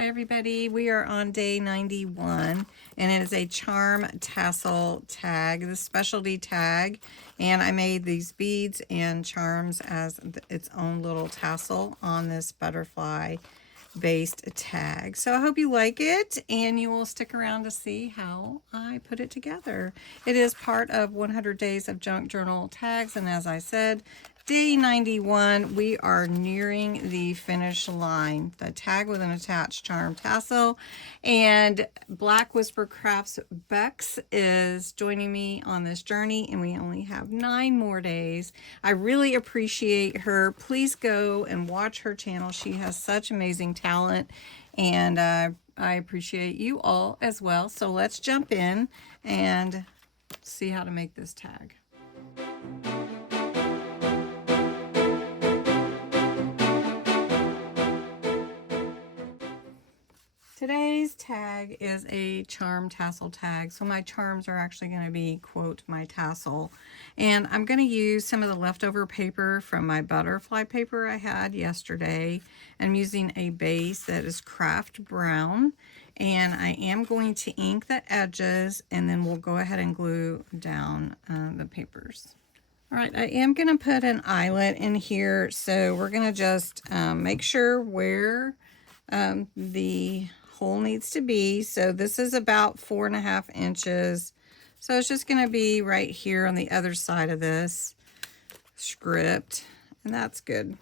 Hi everybody, we are on day 91 and it is a charm tassel tag, the specialty tag, and I made these beads and charms as its own little tassel on this butterfly based tag. So I hope you like it and you will stick around to see how I put it together. It is part of 100 Days of Junk Journal tags, and as I said, day 91, we are nearing the finish line. The tag with an attached charm tassel, and Black Whisper Crafts Bexx is joining me on this journey, and we only have 9 more days. I really appreciate her. Please go and watch her channel. She has such amazing talent, and I appreciate you all as well. So let's jump in and see how to make this tag. Today's tag is a charm tassel tag, so my charms are actually going to be, quote, my tassel. And I'm going to use some of the leftover paper from my butterfly paper I had yesterday. I'm using a base that is craft brown, and I am going to ink the edges, and then we'll go ahead and glue down the papers. All right, I am going to put an eyelet in here, so we're going to just make sure where the hole needs to be. So this is about 4.5 inches. So it's just going to be right here on the other side of this script, and that's good.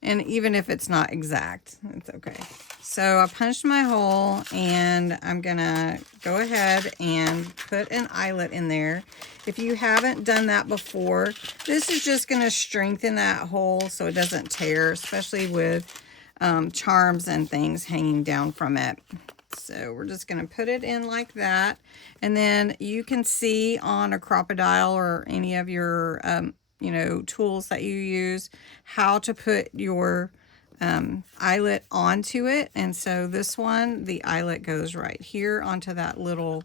And even if it's not exact, it's okay. So I punched my hole, and I'm gonna go ahead and put an eyelet in there. If you haven't done that before, this is just gonna strengthen that hole so it doesn't tear, especially with charms and things hanging down from it. So we're just going to put it in like that, and then you can see on a crocodile or any of your you know, tools that you use how to put your eyelet onto it. And so this one, the eyelet goes right here onto that little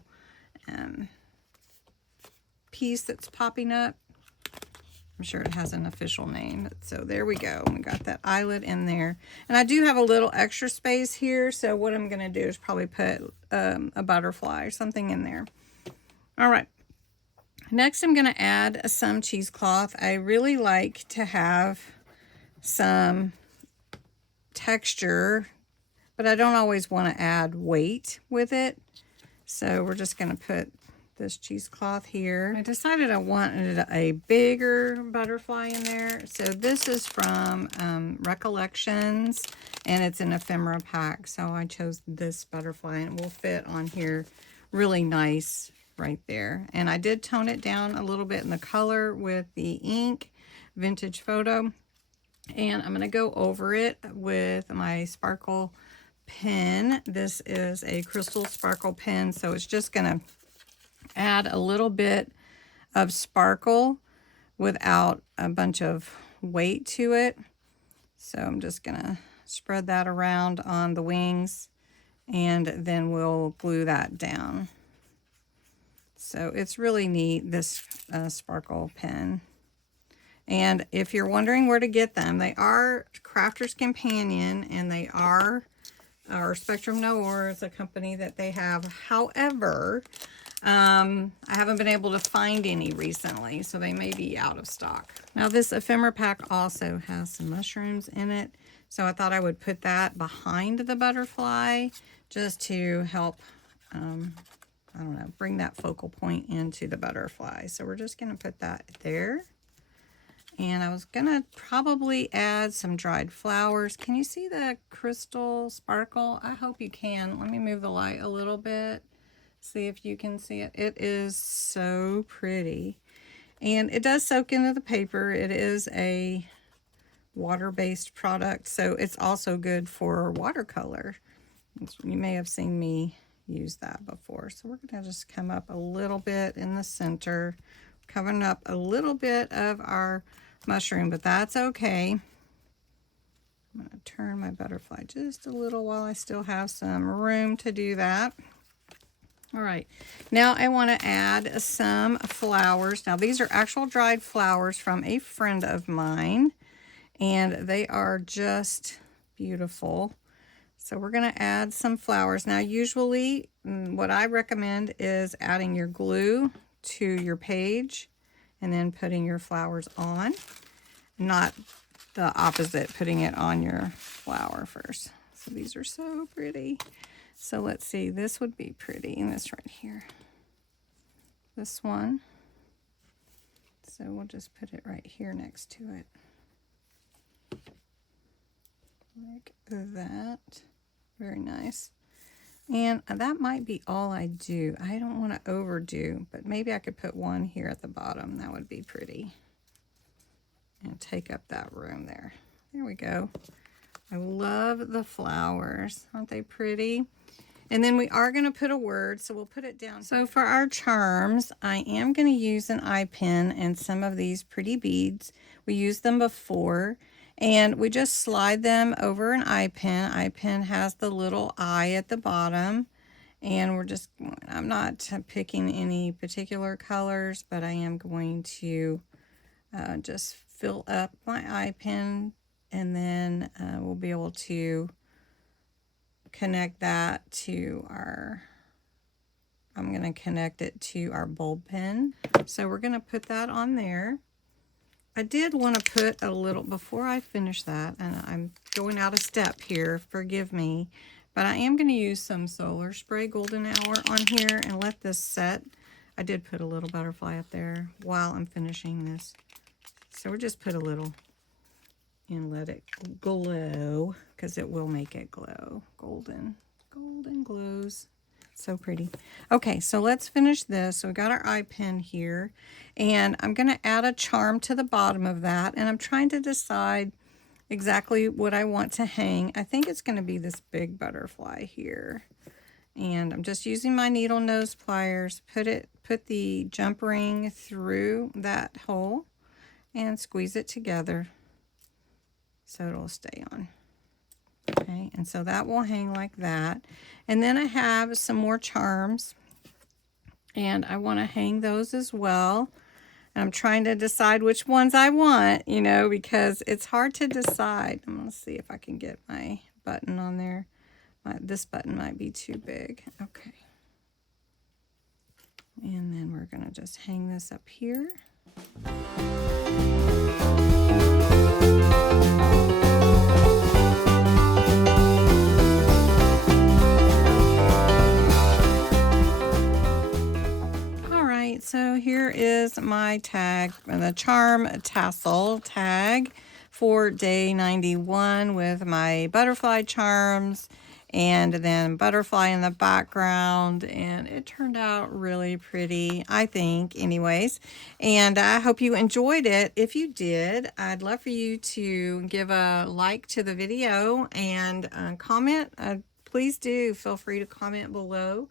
piece that's popping up. I'm sure it has an official name. So there we go. We got that eyelet in there. And I do have a little extra space here. So what I'm going to do is probably put a butterfly or something in there. All right. Next, I'm going to add some cheesecloth. I really like to have some texture, but I don't always want to add weight with it. So we're just going to put this cheesecloth here. I decided I wanted a bigger butterfly in there. So this is from Recollections, and it's an ephemera pack. So I chose this butterfly, and it will fit on here really nice right there. And I did tone it down a little bit in the color with the ink, Vintage Photo. And I'm going to go over it with my sparkle pen. This is a crystal sparkle pen, so it's just going to add a little bit of sparkle without a bunch of weight to it. So I'm just gonna spread that around on the wings, and then we'll glue that down. So it's really neat, this sparkle pen. And if you're wondering where to get them, they are Crafter's Companion, and they are, or Spectrum Noir is a company that they have. However, I haven't been able to find any recently, so they may be out of stock. Now this ephemera pack also has some mushrooms in it, so I thought I would put that behind the butterfly just to help, I don't know, bring that focal point into the butterfly. So we're just going to put that there. And I was going to probably add some dried flowers. Can you see the crystal sparkle? I hope you can. Let me move the light a little bit. See if you can see it. It is so pretty. And it does soak into the paper. It is a water-based product, so it's also good for watercolor. You may have seen me use that before. So we're going to just come up a little bit in the center, covering up a little bit of our mushroom, but that's okay. I'm going to turn my butterfly just a little while I still have some room to do that. All right, now I want to add some flowers. Now these are actual dried flowers from a friend of mine, and they are just beautiful. So we're going to add some flowers. Now usually what I recommend is adding your glue to your page and then putting your flowers on. Not the opposite, putting it on your flower first. So these are so pretty. So let's see, this would be pretty, and this right here. This one. So we'll just put it right here next to it. Like that. Very nice. And that might be all I do. I don't want to overdo, but maybe I could put one here at the bottom. That would be pretty. And take up that room there. There we go. I love the flowers. Aren't they pretty? And then we are going to put a word, so we'll put it down. So for our charms, I am going to use an eye pin and some of these pretty beads. We used them before. And we just slide them over an eye pin. Eye pin has the little eye at the bottom. And I'm not picking any particular colors, but I am going to just fill up my eye pin. And then we'll be able to connect that to I'm going to connect it to our bulb pin. So we're going to put that on there. I did want to put a little, before I finish that, and I'm going out of step here, forgive me, but I am going to use some Solar Spray Golden Hour on here and let this set. I did put a little butterfly up there while I'm finishing this. So we'll just put a little and let it glow, because it will make it glow. Golden glows. So pretty. Okay, so let's finish this. So we got our eye pin here, and I'm going to add a charm to the bottom of that, and I'm trying to decide exactly what I want to hang. I think it's going to be this big butterfly here, and I'm just using my needle nose pliers. Put the jump ring through that hole and squeeze it together so it'll stay on. Okay, and so that will hang like that. And then I have some more charms, and I want to hang those as well. And I'm trying to decide which ones I want, you know, because it's hard to decide. I'm going to see if I can get my button on there. This button might be too big. Okay. And then we're going to just hang this up here. So here is my tag, the charm tassel tag for day 91 with my butterfly charms and then butterfly in the background, and it turned out really pretty, I think, anyways. And I hope you enjoyed it. If you did, I'd love for you to give a like to the video and comment. Please do feel free to comment below.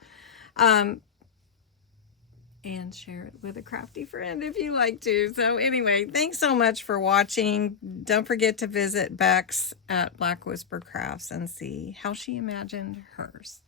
And share it with a crafty friend if you like to. So anyway, thanks so much for watching. Don't forget to visit Bexx at Black Whisper Crafts and see how she imagined hers.